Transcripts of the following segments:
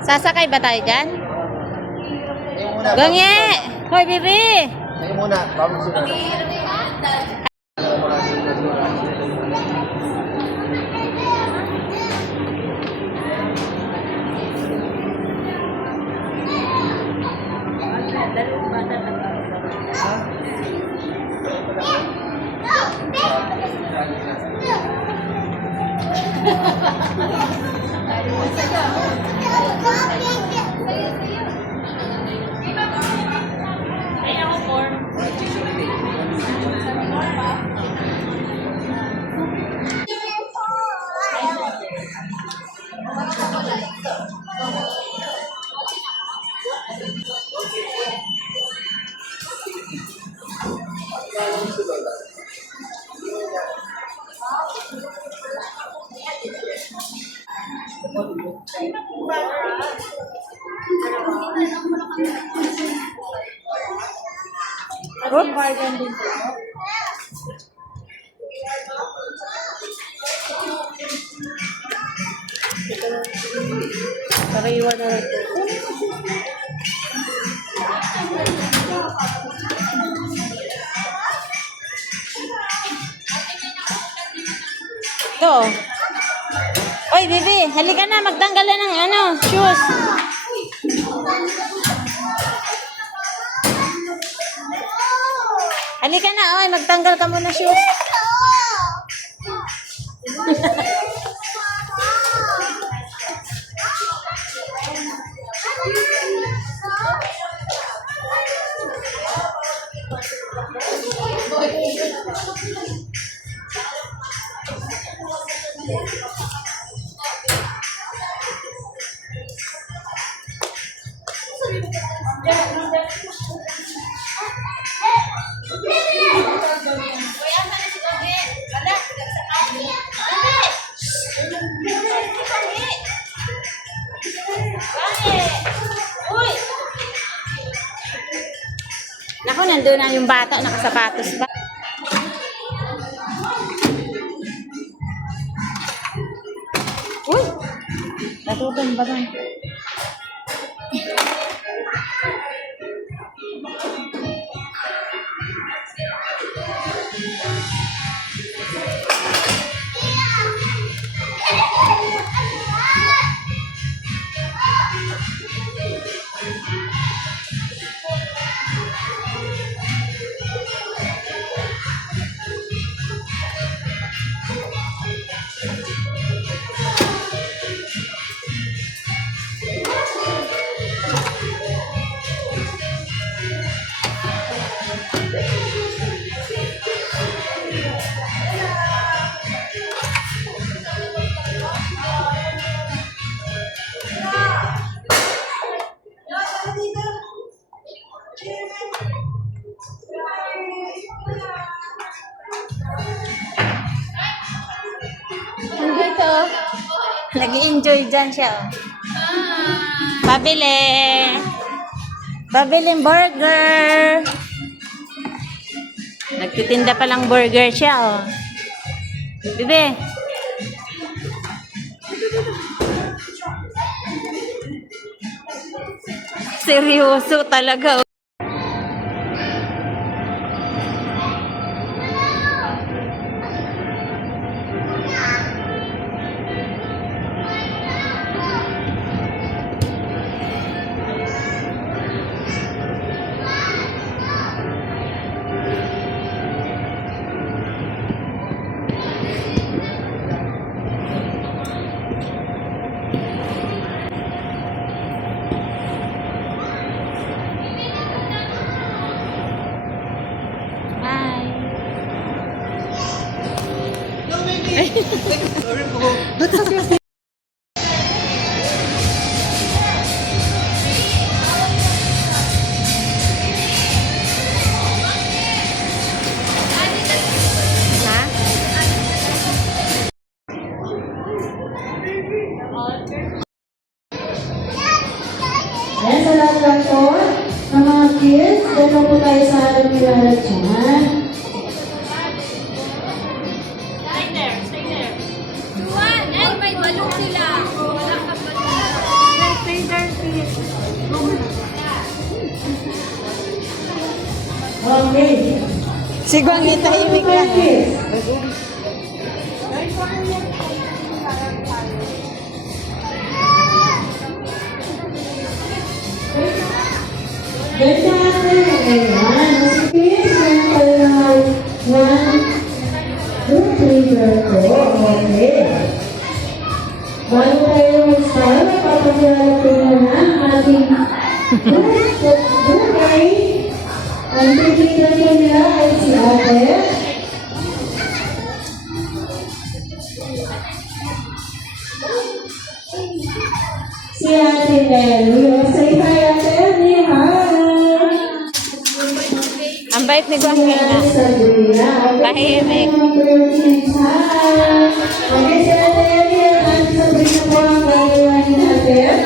Sasakay ba tayo dyan? Kayo muna. Gange! Hoy, bibi! Kayo muna. Bago sila. Kariwa na ito. Ito. Oy, bibi, halika na, magtanggal na ng shoes. Halika na, oy, magtanggal ka muna shoes. Naku, nandun na yung bata, nakasapatos pa. Uy! Natutong ba doon? Dito. Nag-enjoy dyan siya. Pabili. Pabiling burger. Nagtitinda palang burger siya, oh. Bibi. Seryoso talaga, oh. Sorry po. Ayan, sa lahat po, ng mga kids, dalawa po tayo sa harap nila dyan. Stay there, stay there. Juan, ay, may balong sila. Wala ka balong. Stay there. Okay. Si Guang tahimik lang. Ganda natin. Ayan. Sige, sample na 1, 2, 3, 4. Okay. Bago tayo mag-start, papaglalap ko muna ang ating buhay. Ang titignan ko nila ay si Ate. Si Ate Elio. Say hi, Ate Elio. Hi. Ang bait ni Guang nga. Tahimik. Okay, si Ate Elio. Ate Sabrina po ang gagawin natin.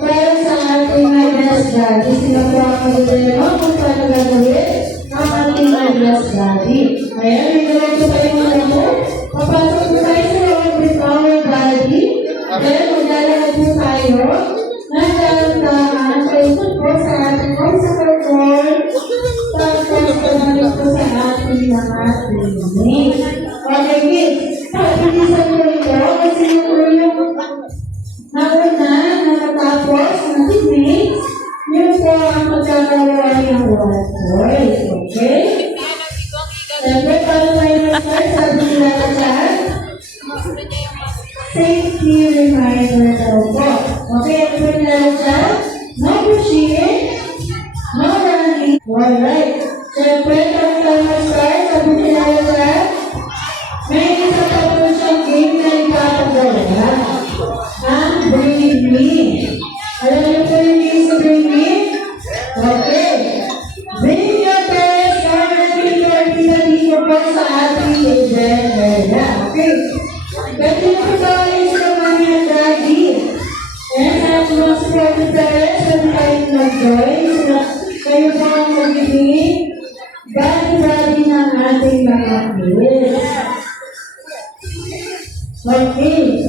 Para sa ating Agnes Daddy. Sila po ang magdadalo kung paano gagawin ang ating Agnes Daddy. Ayan, may gawin ko tayo mga po. Papasok po tayo sa loob with our body. Then, maglalagay po tayo ng dahan-dahan. Paikot po sa ating bicycle cord. Tapos, panalig po sa ating mga clinic. Okay, kids. Pag-ibisan ko ito kasi yung po yung nauna na matapos na clinic, yun po ang magkakaroon ng one voice. Okay? Siyempre, paano tayo mag-start? Sabi nila na dyan. Safety reminder daw po. Okay, ito po nila na dyan. No pushing, no running. Alright. Siyempre, paano tayo mag-start? Sabi nila na dyan. May isa pa po siyang game na ipapagawa. Ang breathing. Alam niyo po yung game sa breathing? Okay. Bring your parents or pinag-pinag-pinag po sa ating event area. Okay. Pwede na po tayo sa mga daddy. And sa ating mga supported parents, pwede tayo mag-join. Kayo po ang magiging daddy-daddy ng ating mga kids. Okay.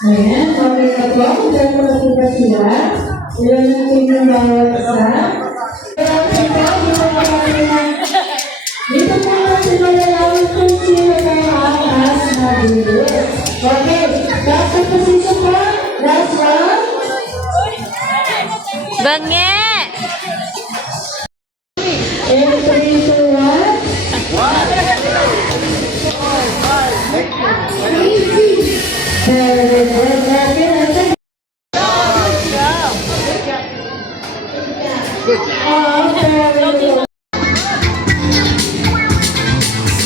Ayan, okay na po. Diyan po na po ba sila? Ilan na po yung bawat isa? Dito po natin malalawin kung sino tayo aas na dito. Okay, last position po. Last one. Bange! And 3, 2, 1. Very good. Okay,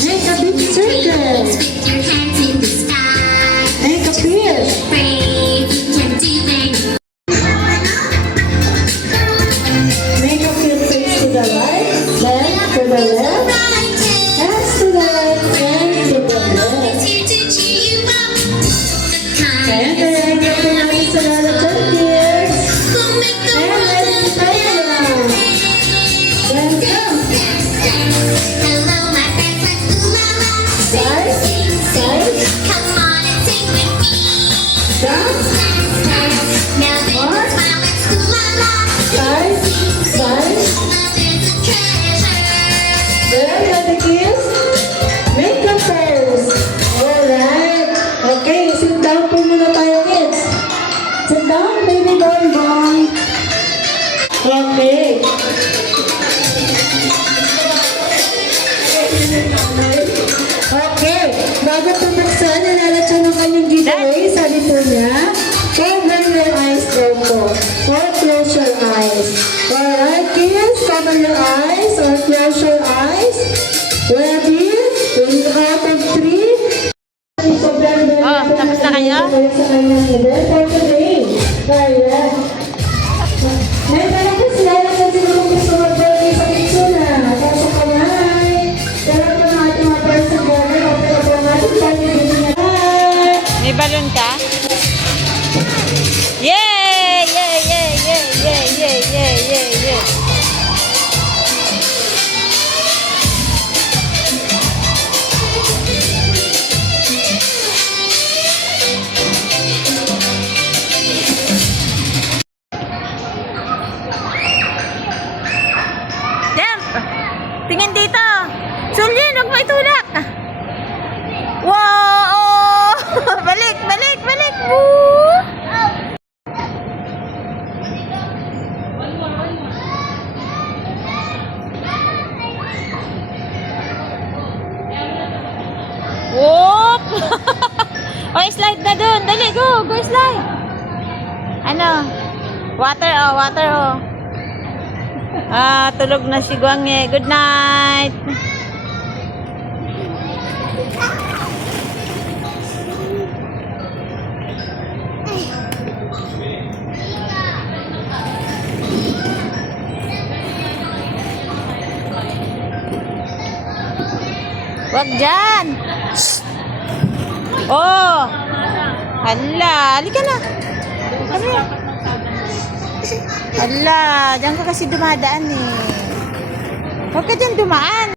make a big circle. With your hands in the sky, Make a fish. brave, you can do anything. Make a fish face to the right, left to the left, hands to the right, hands to the left. It's here to cheer you up. The And kind then I get to know it's another 10 years. who'll make the And world let's a play better around. place. Let's go. Hello, my friends, let's do la la. Side, Sing, side, come on and sing with me. down, Now they can smile, let's do la la. side, side. Love is a treasure. There, the kids. Make a pose. Alright. Okay, sit down po muna tayo, kids. Sit down, baby bonbon. Okay. Okay. Bago po buksan, nalalatsa ng kanyang giveaway. Sabi po niya, cover your eyes daw po. Or close your eyes. Alright, kids, cover your eyes or close your eyes. Ready? In out of 3. Oh, tapos na kayo? Sa kanyang event for today. Kaya. Ngayon pa lang po sila na kasi kung gusto mag-birthday sa pitsuna. Pasok kamay. Pero po natin mga person gano'n. Pero po natin pag-ibig niya. May balon ka? Yay! Yay! Yay! Yay! Yay! Yay! Yay! Yay! Yay! Tingin dito. Sulyan, huwag mo itulak. Wow! Balik, balik, balik. Woo! Whoop! Oh, slide na dun. Dali, go. Go slide. Ano? Water, oh. Water, oh. Ah, tulog na si Guangye. Good night. Wag dyan. Shh. Oh. Hala. Halika na. Ano yan? Hala. Diyan ka kasi dumadaan eh. Huwag ka dyan dumaan.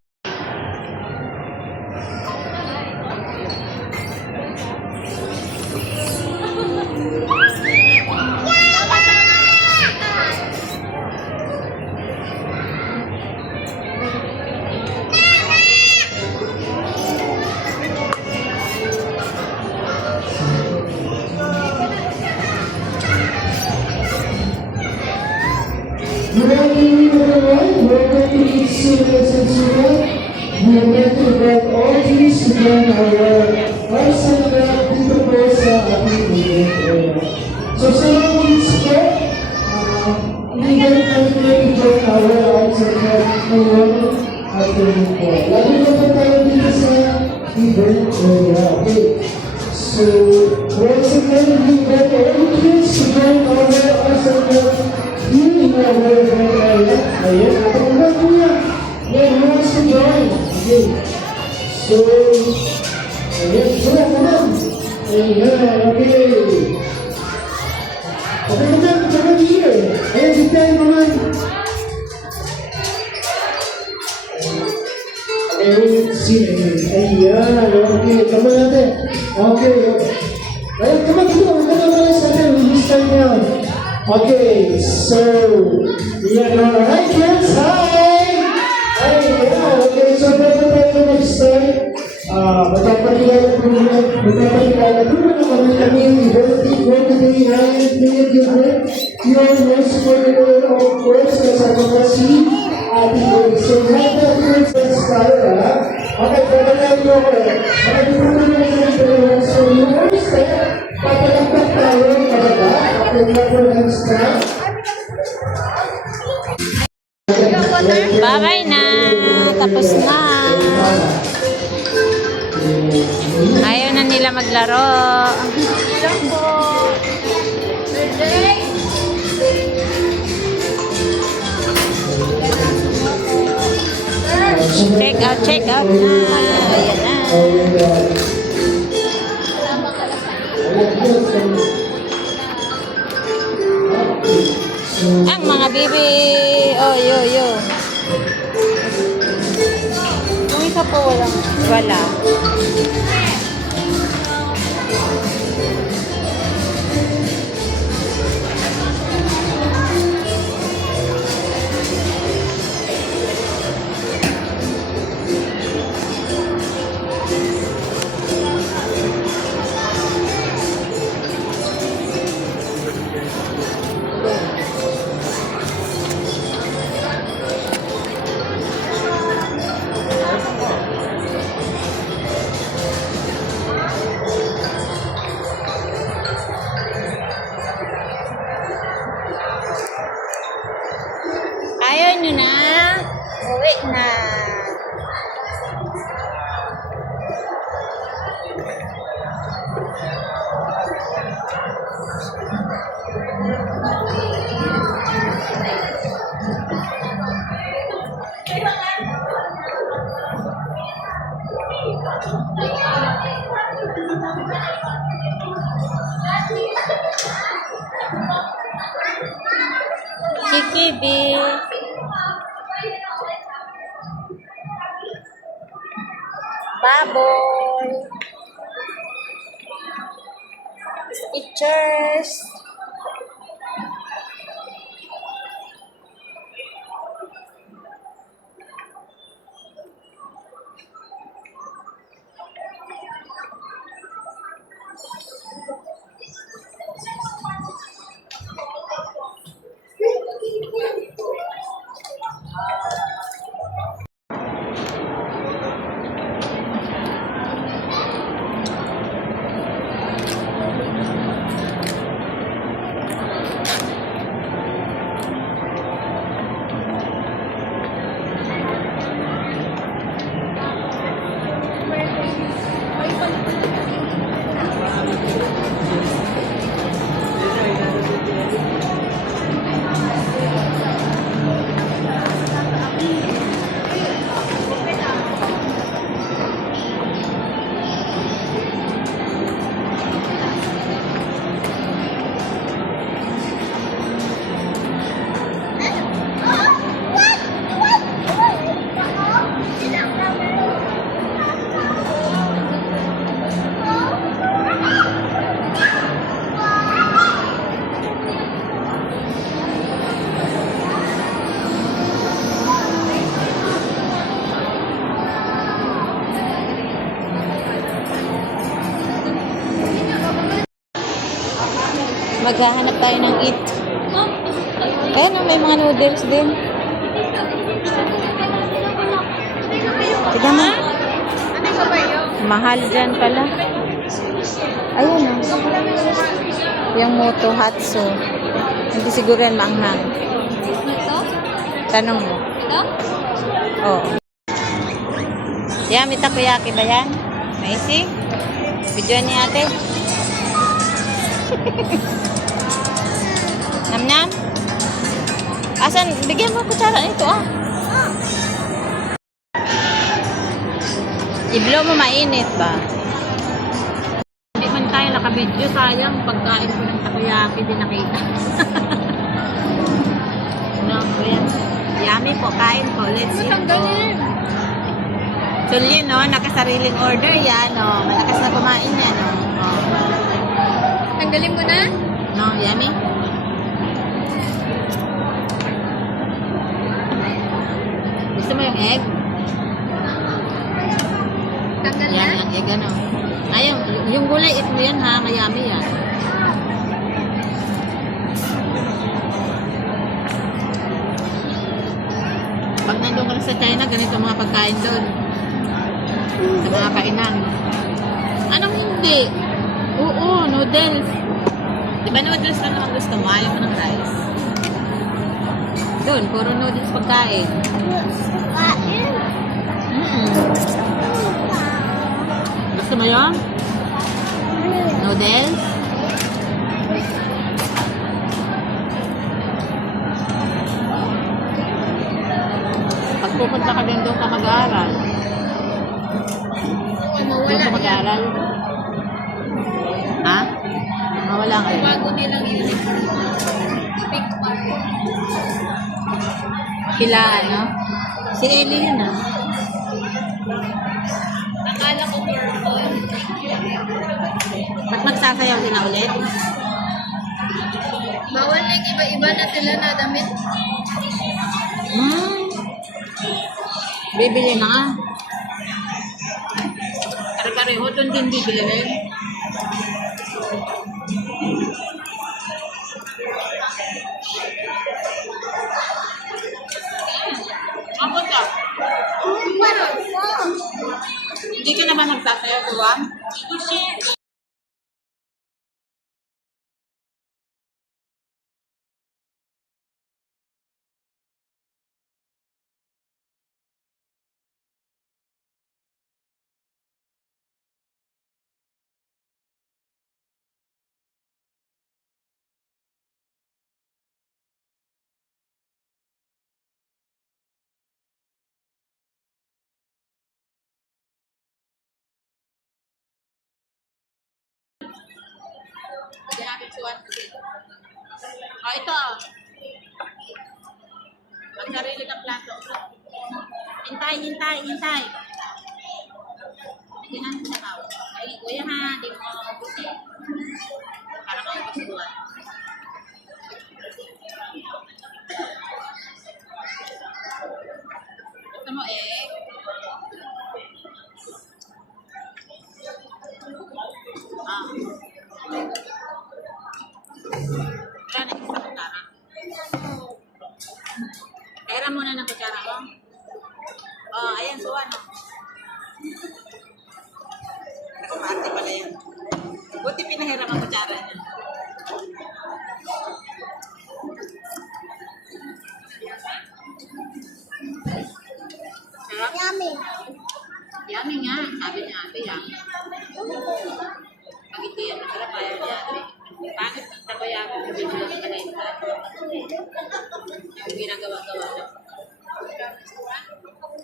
Good evening, everyone. Welcome to each students and students. We are going to invite all these to join our awesome dito po sa ating event area. So sa mga kids po, invite natin to join our awesome ngayon at event po. Lagi na po tayo dito sa event area. Okay. So, once again, we invite all the kids to join our awesome here in our event area. Ayan, patungkol po yan. Yan, who wants to join? Okay. So, ayan, come on. Ayan, okay. Okay naman, come on here. Ayan, sit down naman. Ayan, sit. Ayan, okay. Come on natin. Okay. Ayan, come on, dito. Come on natin. We'll start now. Okay, so, yeah, alright, kids, hi! Hi, yeah, okay, so, bago tayo mag-start, magpapakilala po na kami yung birthday namin, your most popular, of course, kasama na si Ate Grace. So, lahat na first tayo, ha? Okay, pagkakalaan nyo ako, makapipulong na sa mga. So, yung first step, papalagpak tayo, kababa. Bye-bye na. Tapos na. Ayaw na nila maglaro. Check out na. Ayan na. Ang mga bibi. Oh, yo. Kung isa po walang. Wala. Ayaw nyo na. Uwi na. Chikibi. Baboy. Skechers. Maghahanap tayo ng eat. Ayan o, may mga noodles din. Tignan mo. Mahal dyan pala. Ayan o. Yung Moto Hatsu. Hindi siguro yan maanghang. Tanong mo. Oo. Yummy takoyaki ba yan? Maisi? Videoan ni ate. Nam-nam? Asan? Bigyan mo kutsara nito ah. I-blow mo, mainit ba? Hindi man tayo nakabidyo, sayang. Pagkain ko ng takoyaki, din nakita. No, yan. Yummy po, kain po. Let's eat po. Tulyo, no? Nakasariling order yan, no? Malakas na kumain yan, no? Oh. Tanggalin mo na? No, yummy? Gusto mo yung egg? Tanggal Yan, na? ang egg, ano? Ay, yung gulay, ito yan, ha? Mayami yan. Pag nandun ka sa China, ganito ang mga pagkain doon. Sa mga kainan. Anong hindi? Oo, noodles. Di ba noodles ka naman gusto mo? Ayaw mo ng rice. Doon, puro noodles pagkain. Gusto mo yun? Noodles? Pag pupunta ka din doon ka mag-aaral. Doon ka mag-aaral? Ha? Mawala kayo. Bago nilang yun. Big part. Kila ano? Si Ellie yun ah. Akala ko purple. Ba't magsasayaw sila ulit? Bawal na iba-iba na sila na damit. Bibili na nga. Pare-pareho doon din bibili rin. Ako ka. Hindi ka naman nagsasayaw, diba? Hindi natin suwan kasi. Oh, ito. Magsarili kang plato. Hintay, hintay, hintay. Hindi natin sa tao. Ay, kuya ha, di mo mabuti. Para kayo suwan. Gusto mo eh. Ah. Wala na isang kutsara. Pera muna ng kutsara ko. Oh, ayan, suwan. Kumarte pala yan. Buti pinahiram ang kutsara niya. Sarap? Yummy. Yummy nga. Sabi niya ate, yummy. Pag ito yan, masarap ayaw niya. Pangit ang tabayaran sa video ng kalenta. Yung ginagawa-gawa na.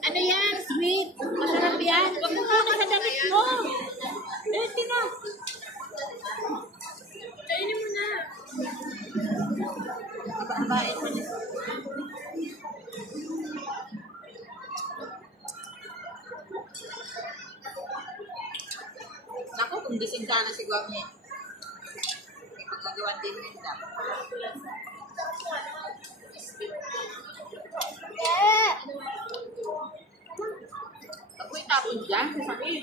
Ano yan? Sweet. Masarap yan. Huwag mo muna sa damit mo. Dirty na. Kainin mo na. Haba-habain mo na. Naku, kung gising ka na si Gwami. Pagkagawan din nila. Pag may tapon dyan, sasakit.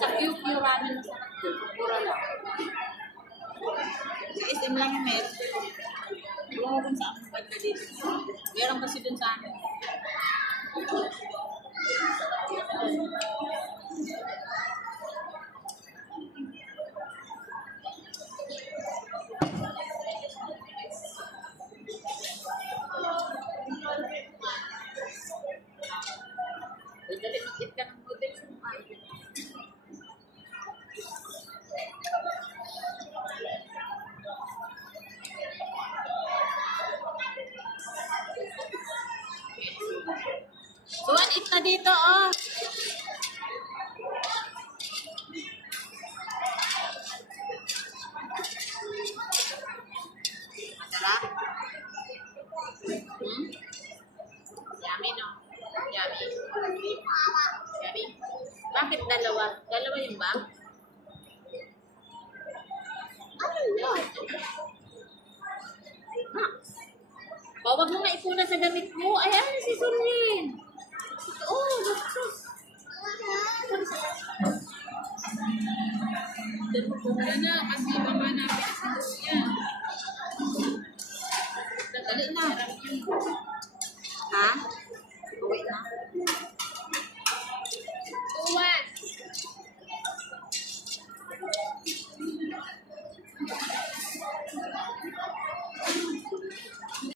Sa QQ ramen na sarap din. Pura lang. Sa SM lang yung meron. Huwag mo kung saan ang banda dito. Meron kasi dun sa amin. Dali, mag-eat ka ng noodles. Suwan, eat na dito, oh. Masarap? Yummy, no? Yummy. Yummy? Bakit dalawa? Dalawa yung ba? Ha? Wag mo nga ipuna sa damit mo. Ayan, si Sunyin. Oh, sus. Wala na, kasi mama namin si yan. Dali na. Ha?